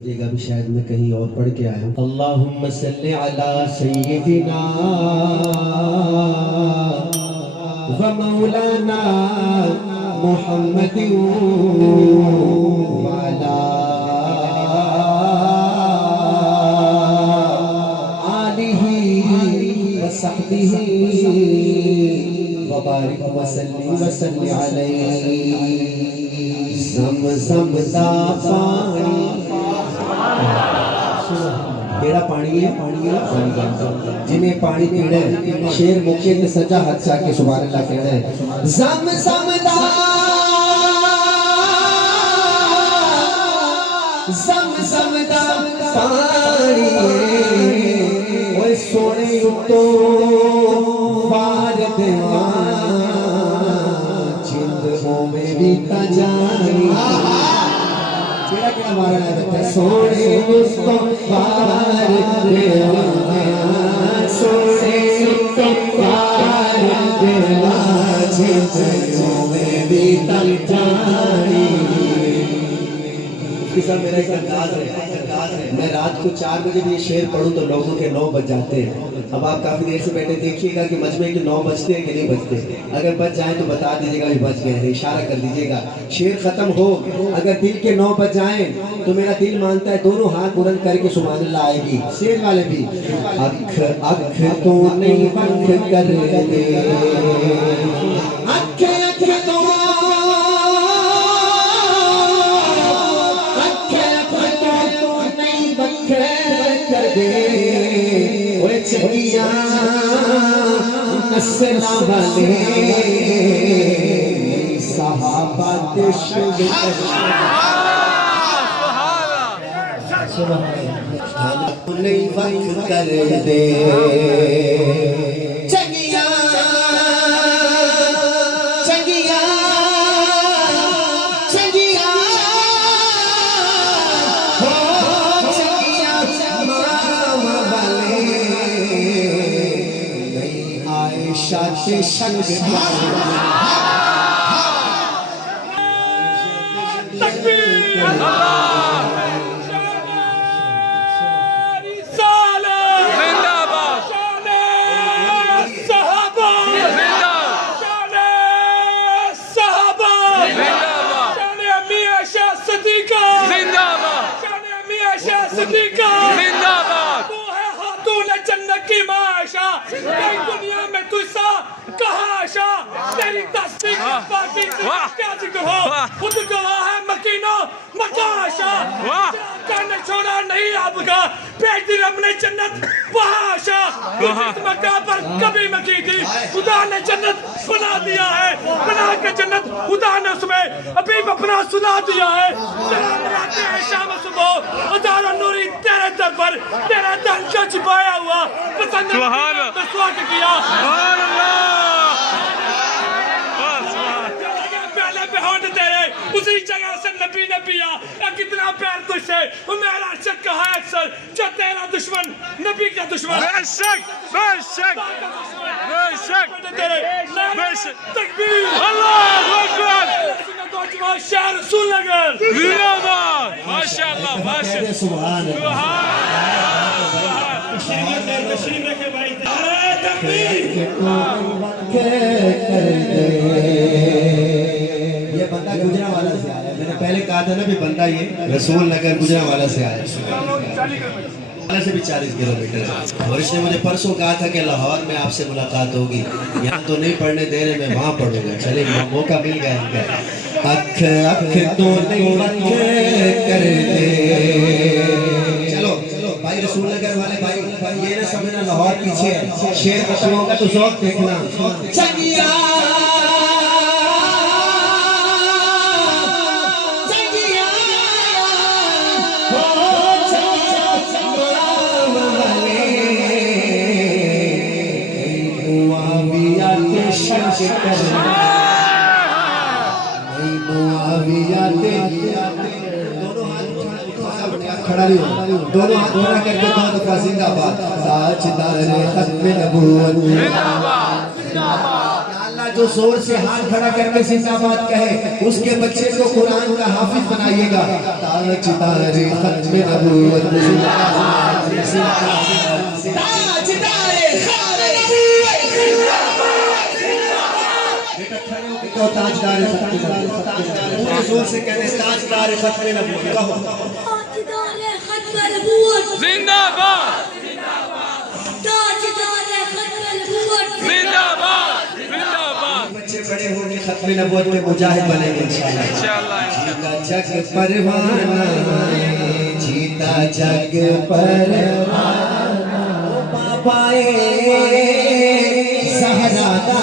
دیگا بھی شاید میں کہیں اور پڑھ کے آیا ہوں. اللہم صلی علی سیدنا و مولانا محمد و علی آلہ و صحبہ و بارک وسلم علیہ. زمزم دا پانی کیڑا پانی ہے؟ جنہیں پانی پیڑا ہے شیر موقع تے سجا ہاتھ سے آکے سبحان اللہ کہنا ہے. زمزم دا زمزم دا پانی اوے سونے اتو بار دیوان جند ہوئے بھی تجانی. کیڑا کیڑا مارنا ہے بچہ؟ سونے اتو بار دیوان سونے اتو بار دیوان جند ہوئے بھی تجانی. صاحب میرا ایک انداز ہے، میں رات کو 4 بجے بھی یہ شعر پڑھوں تو لوگوں کے 9 بج جاتے ہیں. اب آپ کافی دیر سے بیٹھے دیکھیے گا کہ مجمع کے 9 بجتے ہیں کہ نہیں بجتے. اگر بج جائیں تو بتا دیجیے گا بھی بج گئے ہیں، اشارہ کر دیجیے گا. شعر ختم ہو اگر دل کے 9 بج جائیں تو میرا دل مانتا ہے دونوں ہاتھ بلند کر کے سبحان اللہ آئے گی. شعر والے بھی اکھ اکھ تو نہیں بند کر دے اکھ اکھ تو چڑیاں نسلہ والے صحابہ دشت نہیں وقت کر دے چگیاں چگیاں چگیاں شاتے شنگ تکبیر اللہ شان رسالہ زندہ باد شان صحابہ زندہ شان صحابہ زندہ باد شان امی عائشہ صدیقہ زندہ باد شان امی عائشہ صدیقہ زندہ باد. تو ہے خاتون جنت کی ماں عائشہ، تیری دنیا میں تجھسا کہاں عائشہ، تیری تصدیق باقی کیا ذکر ہو. خود گواہ ہے مکینوں مکہ عائشہ، کہنے چھوڑا نہیں آپ کا پیٹ دی رب نے جنت وہاں عائشہ. جس مکہ پر کبھی مکی تھی خدا نے جنت بنا دیا ہے، بنا کے جنت خدا نے اس میں ابھی اپنا سنا دیا ہے. سلام ملاتے ہیں شام صبح ہزاروں نوری تیرے در پر تیرا در جو چھپایا ہوا پسند رسوا کے کیا. سبحان اللہ پہلے پہ ہونٹ تیرے اسی جگہ سے نبی نے پیا. کتنا پیار تجھ سے میرا شک کہا ہے اکثر جو تیرا دشمن نبی کا دشمن. بے شک بے شک بے شک بے شک. تکبیر اللہ اکبر. شہر رسول نگر زندہ باد. ماشاءاللہ ماشاءاللہ سبحان یہ بندہ گجرا والا سے آیا. میں نے پہلے کہا تھا نا بھی بندہ یہ رسول نگر گجرا والا سے آیا سے بھی 40 کلومیٹر ہے. اور اس نے مجھے پرسوں کہا تھا کہ لاہور میں آپ سے ملاقات ہوگی. یہاں تو نہیں پڑھنے دے رہے، میں وہاں پڑھوں گا. چلے موقع مل گیا ان کا. اکھ اکھ تو نہیں بند کر دے. چلو بھائی رسول نگر والے بھائی یہ نہ سمجھنا لاہور پیچھے ہے. شعر ختم ہوگا تو ذوق دیکھنا. چگیاں کھڑا نہیں ہو، دونوں ہاتھ کھڑا کر کے 2 دفعہ زندہ باد. تاجدار ختم نبوت جو زور سے ہاتھ کھڑا کر کے زندہ باد کہے اس کے بچے کو قرآن کا حافظ بنائیے گا. تاجدار ختم نبوت تو تاجدار ختم نبوت پورے زور سے کہنے تاجدار ختم نبوت کہو. تاجدار ختم نبوت زندہ باد تاجدار ختم نبوت زندہ باد زندہ باد. بچے بڑے ہوں گے ختم نبوت کے مجاہد بنیں گے انشاءاللہ. جیتا جگ پروانہ جیتا جگ پروانہ پاپائے زہرا کا